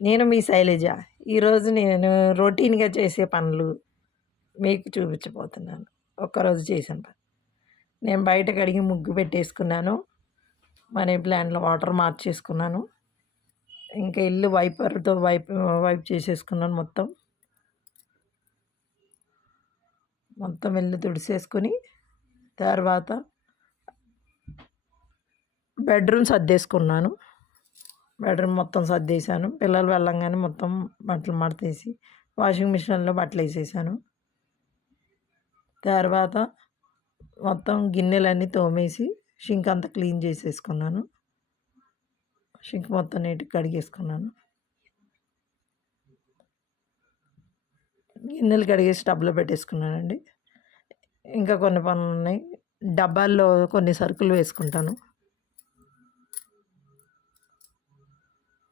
నేను మీ శైలజ. ఈరోజు నేను రొటీన్‌గా చేసే పనులు మీకు చూపించబోతున్నాను. ఒక్కరోజు చేసిన పని. నేను బయట కడిగి ముగ్గు పెట్టేసుకున్నాను. మనీ ప్లాంట్‌లో వాటర్ మార్చేసుకున్నాను. ఇంకా ఇల్లు వైపర్‌తో వైప్ చేసేసుకున్నాను మొత్తం. మొత్తం ఇల్లు తుడిసేసుకొని తర్వాత బెడ్‌రూమ్ సర్దేసుకున్నాను. బెడ్‌రూమ్ మొత్తం సర్దేశాను. పిల్లలు వెళ్ళంగానే మొత్తం బట్టలు మడతేసి వాషింగ్ మిషన్‌లో బట్టలేసేసాను. తర్వాత మొత్తం గిన్నెలన్నీ తోమేసి షింక్ అంతా క్లీన్ చేసేసుకున్నాను. షింక్ మొత్తం నీట్‌గా కడిగేసుకున్నాను. గిన్నెలు కడిగేసి టబ్‌లో పెట్టేసుకున్నానండి. ఇంకా కొన్ని పనులున్నాయి. డబ్బాల్లో కొన్ని సరుకులు వేసుకుంటాను.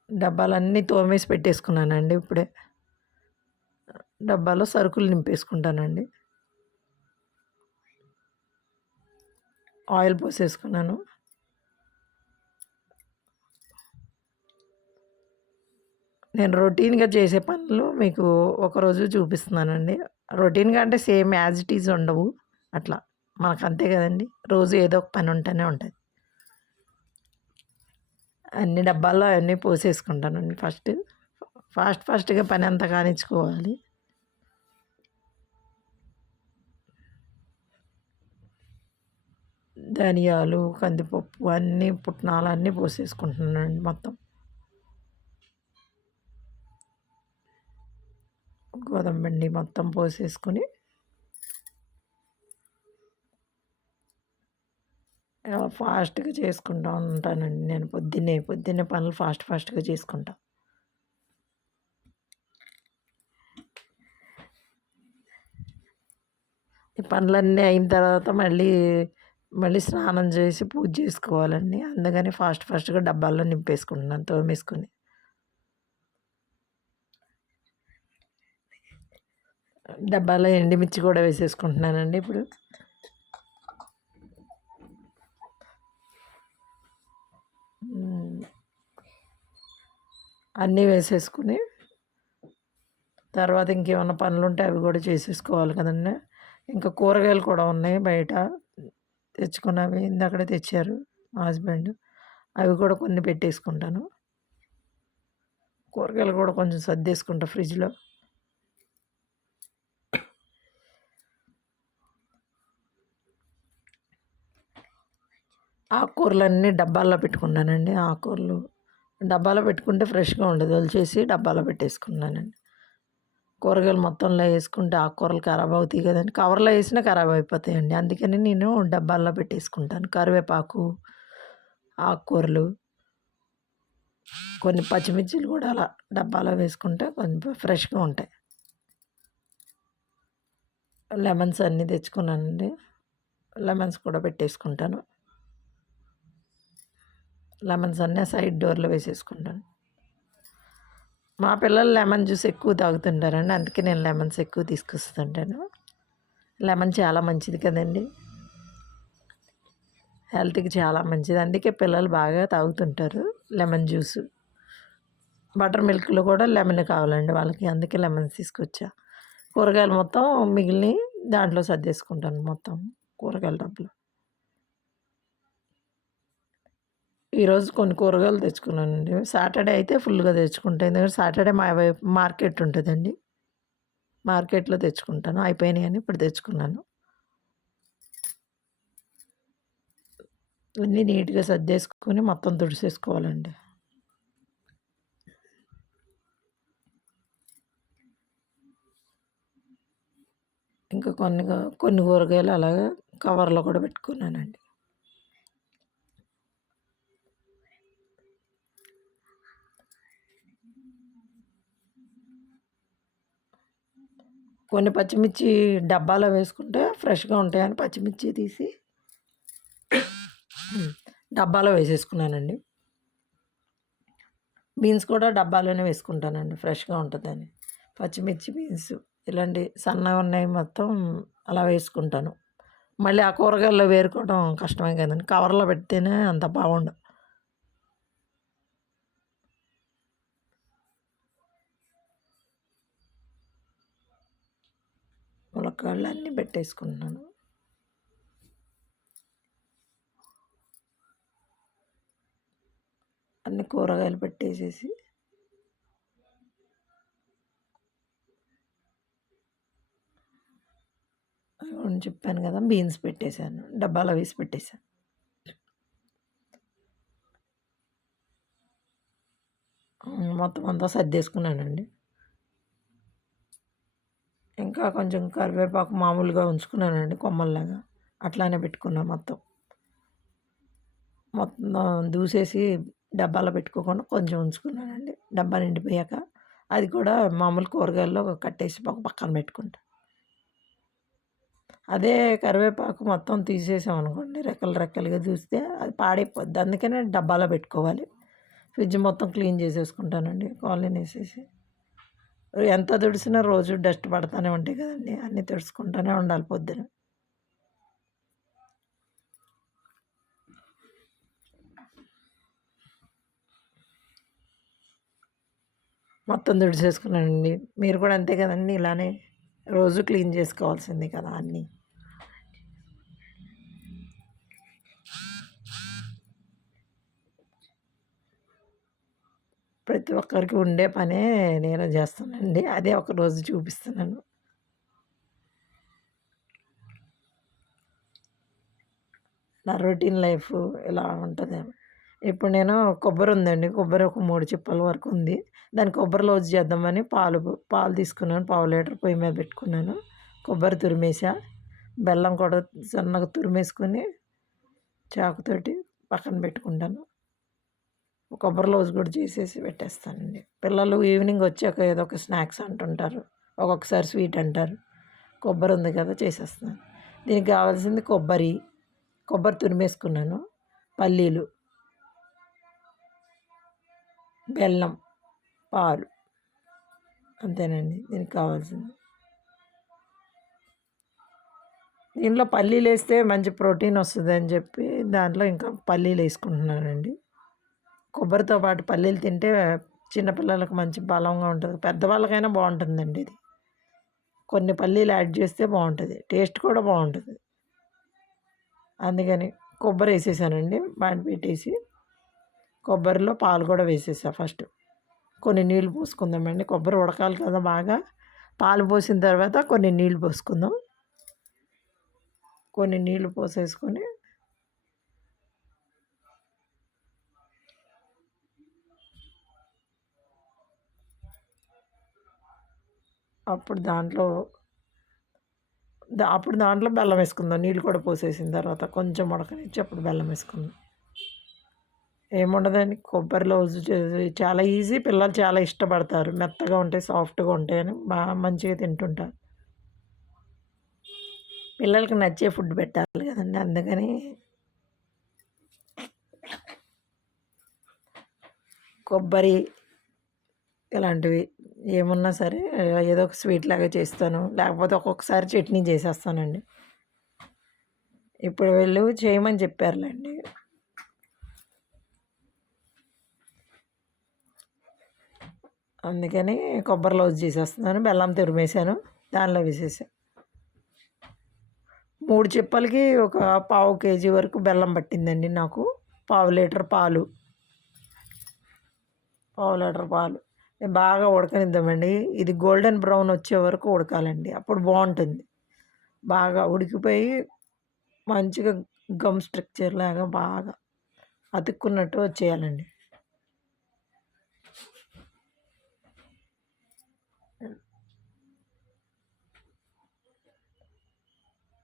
డబ్బాలన్నీ తోమేసి పెట్టేసుకున్నానండి ఇప్పుడే. డబ్బాలో సరుకులు నింపేసుకుంటానండి. ఆయిల్ పోసేసుకున్నాను. నేను రొటీన్‌గా చేసే పనులు మీకు ఒకరోజు చూపిస్తున్నానండి. రొటీన్‌గా అంటే సేమ్ యాజ్ ఇట్ ఈజ్ ఉండవు. అట్లా మనకు అంతే కదండీ! రోజు ఏదో ఒక పని ఉంటూనే ఉంటది. అన్ని డబ్బాల్లో అన్నీ పోసేసుకుంటానండి ఫస్ట్. ఫాస్ట్‌గా పని అంతా కానిచ్చుకోవాలి. ధనియాలు, కందిపప్పు అన్నీ పుట్నాలు అన్నీ పోసేసుకుంటున్నానండి మొత్తం. గోధుమ పిండి మొత్తం పోసేసుకొని ఫాస్ట్‌గా చేసుకుంటూ ఉంటానండి నేను పొద్దున్నే పనులు ఫాస్ట్‌గా చేసుకుంటా. ఈ పనులన్నీ అయిన తర్వాత మళ్ళీ స్నానం చేసి పూజ చేసుకోవాలండి. అందుకని ఫాస్ట్‌గా డబ్బాల్లో నింపేసుకుంటున్నాను తోమేసుకొని. డబ్బాలో ఎండుమిర్చి కూడా వేసేసుకుంటున్నానండి ఇప్పుడు. అన్నీ వేసేసుకుని తర్వాత ఇంకేమన్నా పనులుంటే అవి కూడా చేసేసుకోవాలి కదండీ! ఇంకా కూరగాయలు కూడా ఉన్నాయి బయట తెచ్చుకున్నవి. ఇందాకడే తెచ్చారు మా హస్బెండ్. అవి కూడా కొన్ని పెట్టేసుకుంటాను. కూరగాయలు కూడా కొంచెం సర్దేసుకుంటా ఫ్రిడ్జ్‌లో. ఆకుకూరలన్నీ డబ్బాల్లో పెట్టుకున్నానండి. ఆకుకూరలు డబ్బాలో పెట్టుకుంటే ఫ్రెష్‌గా ఉండదు. ఒలిచేసి డబ్బాలో పెట్టేసుకున్నానండి. కూరగాయలు మొత్తంలో వేసుకుంటే ఆకుకూరలు ఖరాబ్ అవుతాయి కదండీ! కవర్లో వేసినా ఖరాబ్ అయిపోతాయండి. అందుకని నేను డబ్బాల్లో పెట్టేసుకుంటాను. కరివేపాకు, ఆకుకూరలు, కొన్ని పచ్చిమిర్చిలు కూడా అలా డబ్బాలో వేసుకుంటే కొంచెం ఫ్రెష్‌గా ఉంటాయి. లెమన్స్ అన్నీ తెచ్చుకున్నానండి. లెమన్స్ కూడా పెట్టేసుకుంటాను. లెమన్స్ అన్నీ సైడ్ డోర్‌లో వేసేసుకుంటాను. మా పిల్లలు లెమన్ జ్యూస్ ఎక్కువ తాగుతుంటారండి. అందుకే నేను లెమన్స్ ఎక్కువ తీసుకొస్తుంటాను. లెమన్ చాలా మంచిది కదండీ! హెల్త్‌కి చాలా మంచిది. అందుకే పిల్లలు బాగా తాగుతుంటారు లెమన్ జ్యూసు. బటర్ మిల్క్‌లో కూడా లెమన్ కావాలండి వాళ్ళకి. అందుకే లెమన్స్ తీసుకొచ్చా. కూరగాయలు మొత్తం మిగిలినయి దాంట్లో సర్దేసుకుంటాను మొత్తం కూరగాయల డబ్బాలో. ఈరోజు కొన్ని కూరగాయలు తెచ్చుకున్నానండి. సాటర్డే అయితే ఫుల్‌గా తెచ్చుకుంటా. ఎందుకంటే సాటర్డే మా వైపు మార్కెట్ ఉంటదండి. మార్కెట్‌లో తెచ్చుకుంటాను. అయిపోయినాయని ఇప్పుడు తెచ్చుకున్నాను. అన్నీ నీట్‌గా సర్దేసుకొని మొత్తం తుడిసేసుకోవాలండి. ఇంకా కొన్ని కూరగాయలు అలాగా కవర్‌లో కూడా పెట్టుకున్నానండి. కొన్ని పచ్చిమిర్చి డబ్బాలో వేసుకుంటే ఫ్రెష్‌గా ఉంటాయని పచ్చిమిర్చి తీసి డబ్బాలో వేసేసుకున్నానండి. బీన్స్ కూడా డబ్బాలోనే వేసుకుంటానండి ఫ్రెష్‌గా ఉంటదని. పచ్చిమిర్చి, బీన్స్ ఇలాంటి సన్నగా ఉన్నాయి మొత్తం అలా వేసుకుంటాను. మళ్ళీ ఆ కూరగాయల్లో వేరుకోవడం కష్టమే కదండీ! కవర్‌లో పెడితేనే అంత బాగుండవు. ములక్కాడలు అన్నీ పెట్టేసుకుంటున్నాను. అన్ని కూరగాయలు పెట్టేసేసి చెప్పాను కదా, బీన్స్ పెట్టేశాను, డబ్బాలో వేసి పెట్టేశాను. మొత్తం అంతా సర్దేసుకున్నానండి. ఇంకా కొంచెం కరివేపాకు మామూలుగా ఉంచుకున్నానండి, కొమ్మల్లాగా అట్లానే పెట్టుకున్నా. మొత్తం దూసేసి డబ్బాలో పెట్టుకోకుండా కొంచెం ఉంచుకున్నానండి. డబ్బా నిండిపోయాక అది కూడా మామూలు కూరగాయల్లో కట్టేసి పక్కన పెట్టుకుంటా. అదే కరివేపాకు మొత్తం తీసేసామనుకోండి, రెక్కలు రెక్కలుగా చూస్తే అది పాడైపోద్ది. అందుకనే డబ్బాలో పెట్టుకోవాలి. ఫ్రిడ్జ్ మొత్తం క్లీన్ చేసేసుకుంటానండి, కాలనీ వేసేసి. ఎంత తుడిసినా రోజు డస్ట్ పడతానే ఉంటాయి కదండి, అన్నీ తుడుచుకుంటూనే ఉండాలి పొద్దున. మొత్తం తుడిచేసుకున్నానండి. మీరు కూడా అంతే కదండి, ఇలానే రోజు క్లీన్ చేసుకోవాల్సింది కదా అన్నీ. ప్రతి ఒక్కరికి ఉండే పనే నేను చేస్తానండి, అదే ఒకరోజు చూపిస్తున్నాను. నా రొటీన్ లైఫ్ ఇలా ఉంటుంది. ఇప్పుడు నేను కొబ్బరి ఉందండి, కొబ్బరి ఒక 3 చిప్పల వరకు ఉంది. దాన్ని కొబ్బరి లోజు చేద్దామని పాలు తీసుకున్నాను, పావు లీటర్ పొయ్యి మీద పెట్టుకున్నాను. కొబ్బరి తురిమేసా, బెల్లం కూడా సన్నగా తురిమేసుకొని చాకుతోటి పక్కన పెట్టుకుంటాను. కొబ్బరి లోజు కూడా చేసేసి పెట్టేస్తానండి. పిల్లలు ఈవినింగ్ వచ్చాక ఏదో ఒక స్నాక్స్ అంటుంటారు, ఒక్కొక్కసారి స్వీట్ అంటారు. కొబ్బరి ఉంది కదా, చేసేస్తున్నాను. దీనికి కావాల్సింది కొబ్బరి తురిమేసుకున్నాను, పల్లీలు, బెల్లం, పాలు, అంతేనండి దీనికి కావాల్సింది. దీంట్లో పల్లీలు వేస్తే మంచి ప్రోటీన్ వస్తుంది అని చెప్పి దాంట్లో ఇంకా పల్లీలు వేసుకుంటున్నానండి. కొబ్బరితో పాటు పల్లీలు తింటే చిన్నపిల్లలకు మంచి బలంగా ఉంటుంది, పెద్దవాళ్ళకైనా బాగుంటుందండి ఇది. కొన్ని పల్లీలు యాడ్ చేస్తే బాగుంటుంది, టేస్ట్ కూడా బాగుంటుంది. అందుకని కొబ్బరి వేసేసానండి, బాండి పెట్టేసి కొబ్బరిలో పాలు కూడా వేసేసా. ఫస్ట్ కొన్ని నీళ్ళు పోసుకుందామండి, కొబ్బరి ఉడకాలి కదా బాగా. పాలు పోసిన తర్వాత కొన్ని నీళ్ళు పోసుకుందాం. కొన్ని నీళ్ళు పోసేసుకొని అప్పుడు దాంట్లో బెల్లం వేసుకుందాం. నీళ్ళు కూడా పోసేసిన తర్వాత కొంచెం ఉడకనిచ్చి అప్పుడు బెల్లం వేసుకుందాం. ఏముండదండి, కొబ్బరి లౌజు చాలా ఈజీ, పిల్లలు చాలా ఇష్టపడతారు. మెత్తగా ఉంటాయి, సాఫ్ట్గా ఉంటాయని బాగా మంచిగా తింటుంటారు. పిల్లలకి నచ్చే ఫుడ్ పెట్టాలి కదండి, అందుకని కొబ్బరి ఇలాంటివి ఏమున్నా సరే ఏదో ఒక స్వీట్ లాగా చేస్తాను, లేకపోతే ఒక్కొక్కసారి చట్నీ చేసేస్తానండి. ఇప్పుడు వీళ్ళు చేయమని చెప్పారులేండి, అందుకని కొబ్బరి లౌజు చేసేస్తున్నాను. బెల్లం తురిమేసాను, దానిలో వేసేసాను. 3 చిప్పలకి ఒక పావు కేజీ వరకు బెల్లం పట్టిందండి నాకు. పావు లీటర్ పాలు బాగా ఉడకనిద్దామండి. ఇది గోల్డెన్ బ్రౌన్ వచ్చే వరకు ఉడకాలండి, అప్పుడు బాగుంటుంది. బాగా ఉడికిపోయి మంచిగా గమ్ స్ట్రక్చర్ లాగా బాగా అతుక్కున్నట్టు వచ్చేయాలండి.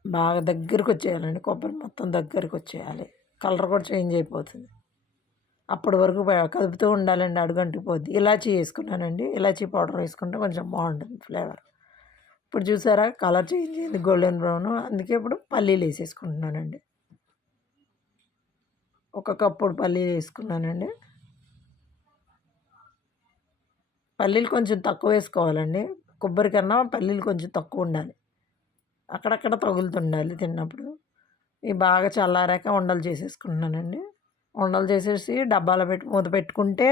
బాగా దగ్గరికి వచ్చేయాలండి, కొబ్బరి మొత్తం దగ్గరికి వచ్చేయాలి. కలర్ కూడా చేంజ్ అయిపోతుంది, అప్పటి వరకు కదుపుతూ ఉండాలండి, అడుగంటిపోద్ది. ఇలాచీ వేసుకున్నానండి, ఇలాచీ పౌడర్ వేసుకుంటే కొంచెం బాగుంటుంది ఫ్లేవర్. ఇప్పుడు చూసారా కలర్ చేంజ్ అయింది, గోల్డెన్ బ్రౌన్. అందుకే ఇప్పుడు పల్లీలు వేసేసుకుంటున్నానండి. 1 కప్పు పల్లీలు వేసుకున్నానండి. పల్లీలు కొంచెం తక్కువ వేసుకోవాలండి, కొబ్బరి కన్నా పల్లీలు కొంచెం తక్కువ ఉండాలి, అక్కడక్కడ తగులుతుండాలి తిన్నప్పుడు. ఇవి బాగా చల్లారాక ఉండలు చేసేసుకుంటున్నానండి. ఉండలు చేసేసి డబ్బాలో పెట్టి మూత పెట్టుకుంటే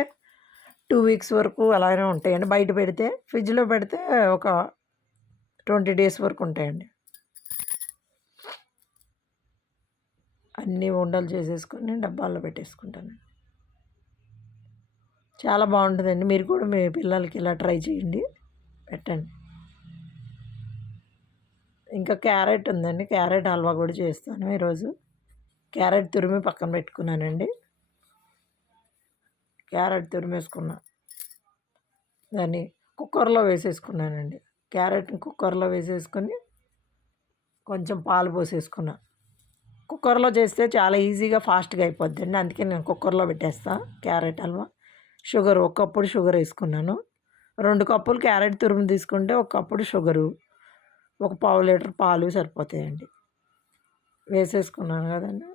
2 వీక్స్ వరకు అలానే ఉంటాయండి. బయట పెడితే, ఫ్రిడ్జ్లో పెడితే ఒక 20 డేస్ వరకు ఉంటాయండి. అన్నీ ఉండలు చేసేసుకొని డబ్బాల్లో పెట్టేసుకుంటాను. చాలా బాగుంటుందండి. మీరు కూడా మీ పిల్లలకి ఇలా ట్రై చేయండి, పెట్టండి. ఇంకా క్యారెట్ ఉందండి, క్యారెట్ హల్వా కూడా చేస్తాను ఈరోజు. క్యారెట్ తురిమి పక్కన పెట్టుకున్నానండి. క్యారెట్ తురిమేసుకున్నా, దాన్ని కుక్కర్లో వేసేసుకున్నానండి. క్యారెట్ని కుక్కర్లో వేసేసుకొని కొంచెం పాలు పోసేసుకున్నా. కుక్కర్లో చేస్తే చాలా ఈజీగా ఫాస్ట్గా అయిపోద్దండి, అందుకే నేను కుక్కర్లో పెట్టేస్తా. క్యారెట్ హల్వా షుగర్, ఒక కప్పుడు షుగర్ వేసుకున్నాను. 2 కప్పులు క్యారెట్ తురుము తీసుకుంటే ఒక కప్పుడు షుగరు, ఒక పావు లీటర్ పాలు సరిపోతాయండి. వేసేసుకున్నాను కదండి.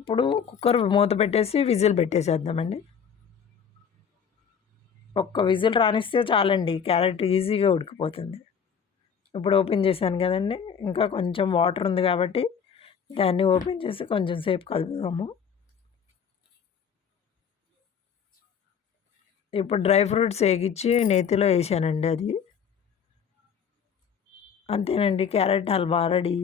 ఇప్పుడు కుక్కర్ మూత పెట్టేసి విజిల్ పెట్టేసేద్దామండి. ఒక్క విజిల్ రానిస్తే చాలండి, క్యారెట్ ఈజీగా ఉడికిపోతుంది. ఇప్పుడు ఓపెన్ చేశాను కదండి. ఇంకా కొంచెం వాటర్ ఉంది కాబట్టి దాన్ని ఓపెన్ చేసి కొంచెం సేపు కలుపుదాము. ఇప్పుడు డ్రై ఫ్రూట్స్ వేగించి నేతిలో వేసానండి. అది అంతేనండి, క్యారెట్ హల్వా రెడీ.